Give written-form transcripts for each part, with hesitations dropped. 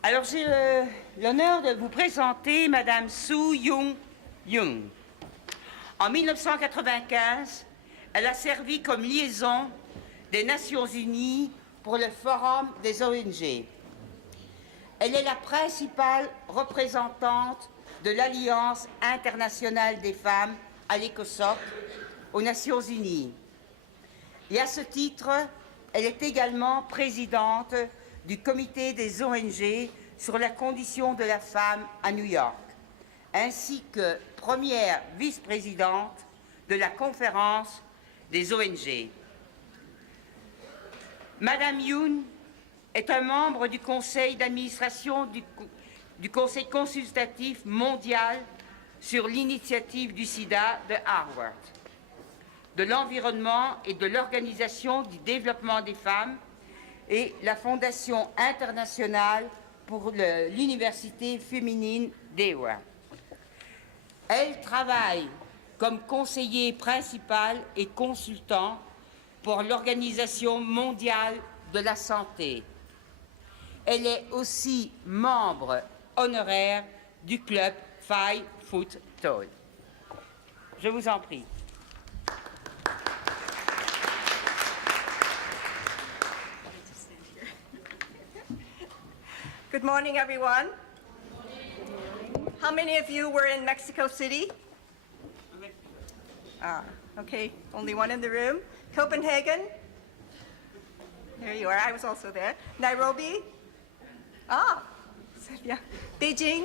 Alors j'ai l'honneur de vous présenter Madame Yoon. En 1995, elle a servi comme liaison des Nations Unies pour le Forum des ONG. Elle est la principale représentante de l'Alliance internationale des femmes à l'ECOSOC aux Nations Unies. Et à ce titre, elle est également présidente du comité des ONG sur la condition de la femme à New York, ainsi que première vice-présidente de la conférence des ONG. Madame Yoon est un membre du conseil d'administration du Conseil consultatif mondial sur l'initiative du sida de Harvard, de l'environnement et de l'organisation du développement des femmes et la Fondation internationale pour l'université féminine d'Iowa. Elle travaille comme conseiller principal et consultant pour l'Organisation mondiale de la santé. Elle est aussi membre honoraire du club 5 Foot Tall. Je vous en prie. Good morning, everyone. How many of you were in Mexico City? Okay, only one in the room. Copenhagen? There you are, I was also there. Nairobi? Yeah. Beijing?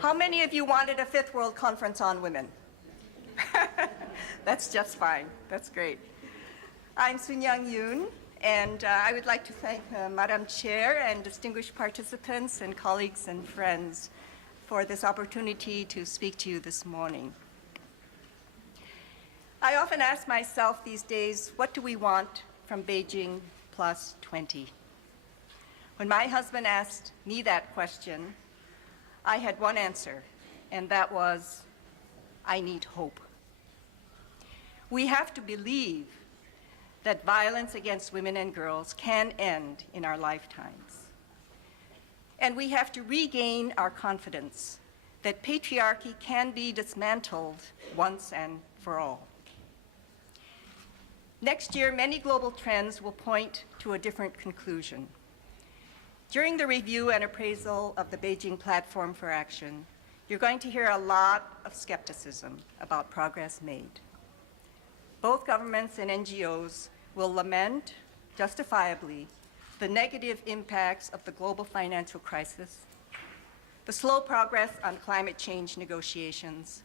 How many of you wanted a Fifth World Conference on Women? That's just fine, that's great. I'm Sun-Young Yoon, and I would like to thank Madam Chair and distinguished participants and colleagues and friends for this opportunity to speak to you this morning. I often ask myself these days, what do we want from Beijing plus 20? When my husband asked me that question, I had one answer, and that was, I need hope. We have to believe that violence against women and girls can end in our lifetimes. And we have to regain our confidence that patriarchy can be dismantled once and for all. Next year, many global trends will point to a different conclusion. During the review and appraisal of the Beijing Platform for Action, you're going to hear a lot of skepticism about progress made. Both governments and NGOs will lament, justifiably, the negative impacts of the global financial crisis, the slow progress on climate change negotiations,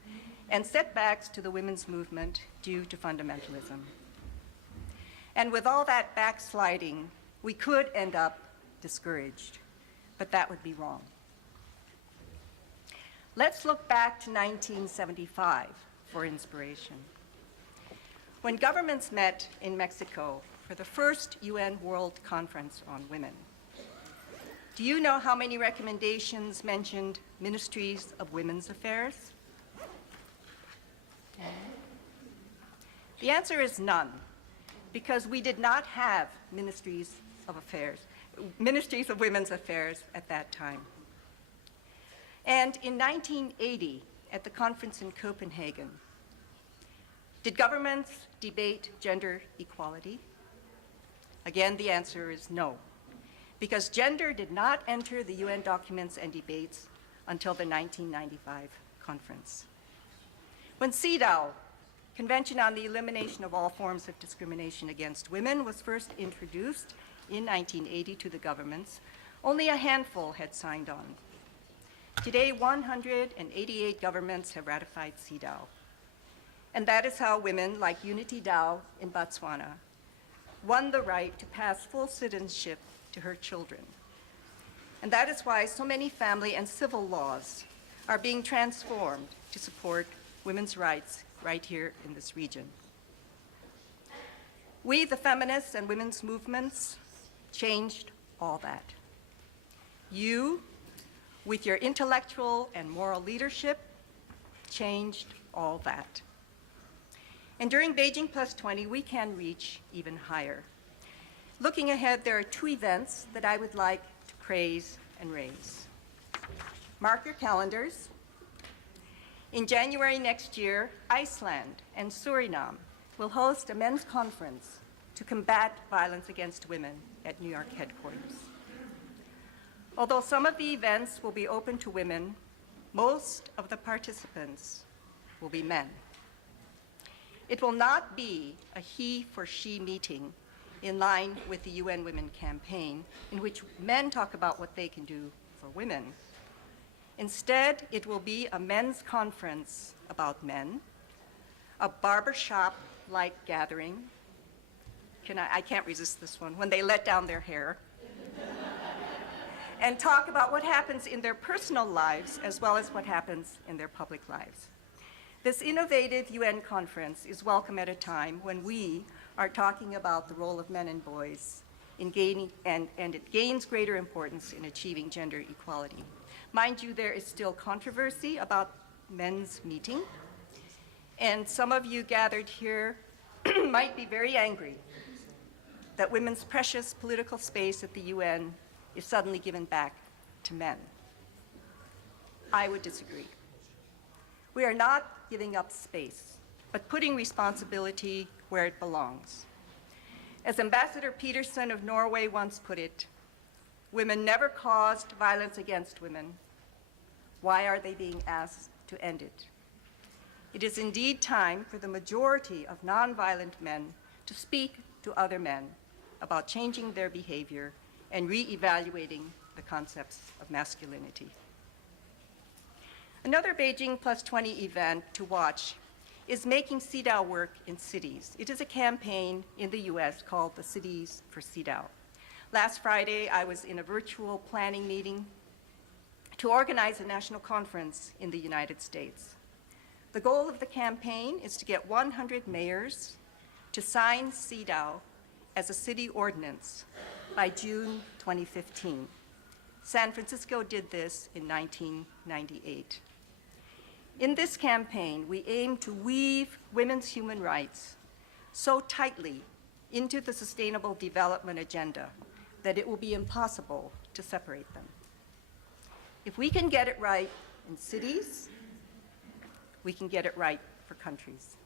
and setbacks to the women's movement due to fundamentalism. And with all that backsliding, we could end up discouraged, but that would be wrong. Let's look back to 1975 for inspiration. When governments met in Mexico for the first UN World Conference on Women, do you know how many recommendations mentioned ministries of women's affairs? The answer is none, because we did not have ministries of women's affairs at that time. And in 1980, at the conference in Copenhagen, did governments debate gender equality? Again, the answer is no, because gender did not enter the UN documents and debates until the 1995 conference. When CEDAW, Convention on the Elimination of All Forms of Discrimination Against Women, was first introduced in 1980 to the governments, only a handful had signed on. Today, 188 governments have ratified CEDAW. And that is how women like Unity Dao in Botswana won the right to pass full citizenship to her children. And that is why so many family and civil laws are being transformed to support women's rights right here in this region. We, the feminists and women's movements, changed all that. You, with your intellectual and moral leadership, changed all that. And during Beijing Plus 20, we can reach even higher. Looking ahead, there are two events that I would like to praise and raise. Mark your calendars. In January next year, Iceland and Suriname will host a men's conference to combat violence against women at New York headquarters. Although some of the events will be open to women, most of the participants will be men. It will not be a he for she meeting in line with the UN Women campaign, in which men talk about what they can do for women. Instead, it will be a men's conference about men, a barbershop-like gathering. I can't resist this one, when they let down their hair, and talk about what happens in their personal lives as well as what happens in their public lives. This innovative UN conference is welcome at a time when we are talking about the role of men and boys in gaining, and it gains greater importance in achieving gender equality. Mind you, there is still controversy about men's meeting, and some of you gathered here might be very angry that women's precious political space at the UN is suddenly given back to men. I would disagree. We are not giving up space, but putting responsibility where it belongs. As Ambassador Peterson of Norway once put it, women never caused violence against women. Why are they being asked to end it? It is indeed time for the majority of nonviolent men to speak to other men about changing their behavior and re-evaluating the concepts of masculinity. Another Beijing Plus 20 event to watch is making CEDAW work in cities. It is a campaign in the US called the Cities for CEDAW. Last Friday, I was in a virtual planning meeting to organize a national conference in the United States. The goal of the campaign is to get 100 mayors to sign CEDAW as a city ordinance by June 2015. San Francisco did this in 1998. In this campaign, we aim to weave women's human rights so tightly into the Sustainable Development Agenda that it will be impossible to separate them. If we can get it right in cities, we can get it right for countries.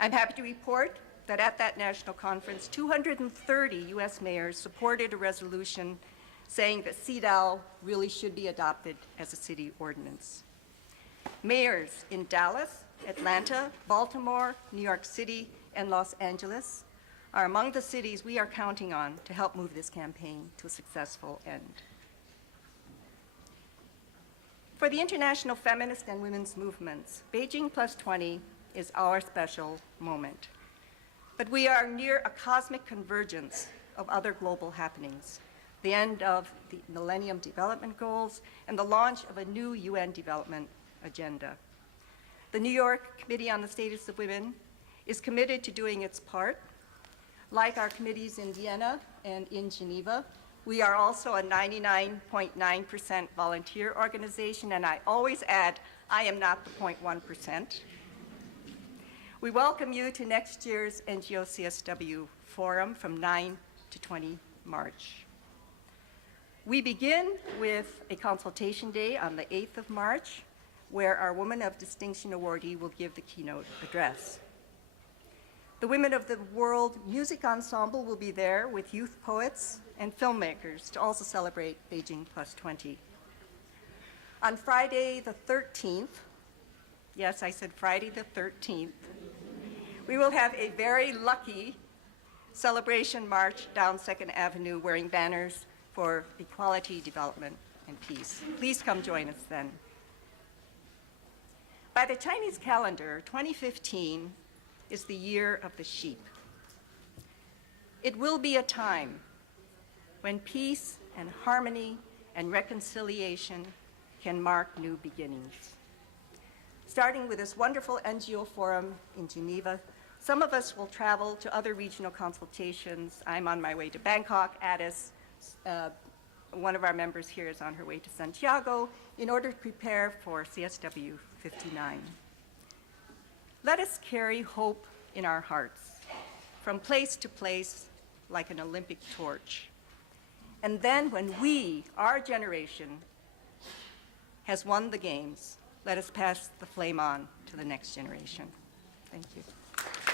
I'm happy to report that at that national conference, 230 US mayors supported a resolution saying that CEDAW really should be adopted as a city ordinance. Mayors in Dallas, Atlanta, Baltimore, New York City, and Los Angeles are among the cities we are counting on to help move this campaign to a successful end. For the international feminist and women's movements, Beijing Plus 20 is our special moment. But we are near a cosmic convergence of other global happenings, the end of the Millennium Development Goals and the launch of a new UN development agenda. The New York Committee on the Status of Women is committed to doing its part. Like our committees in Vienna and in Geneva, we are also a 99.9% volunteer organization, and I always add, I am not the 0.1%. We welcome you to next year's NGO CSW forum from 9 to 20 March. We begin with a consultation day on the 8th of March, where our Woman of Distinction awardee will give the keynote address. The Women of the World Music Ensemble will be there with youth poets and filmmakers to also celebrate Beijing Plus 20. On Friday the 13th, yes, I said Friday the 13th, we will have a very lucky celebration march down 2nd Avenue wearing banners for equality, development, and peace. Please come join us then. By the Chinese calendar, 2015 is the year of the sheep. It will be a time when peace and harmony and reconciliation can mark new beginnings. Starting with this wonderful NGO forum in Geneva, some of us will travel to other regional consultations. I'm on my way to Bangkok, Addis. One of our members here is on her way to Santiago in order to prepare for CSW 59. Let us carry hope in our hearts from place to place like an Olympic torch. And then when we, our generation, has won the games, let us pass the flame on to the next generation. Thank you.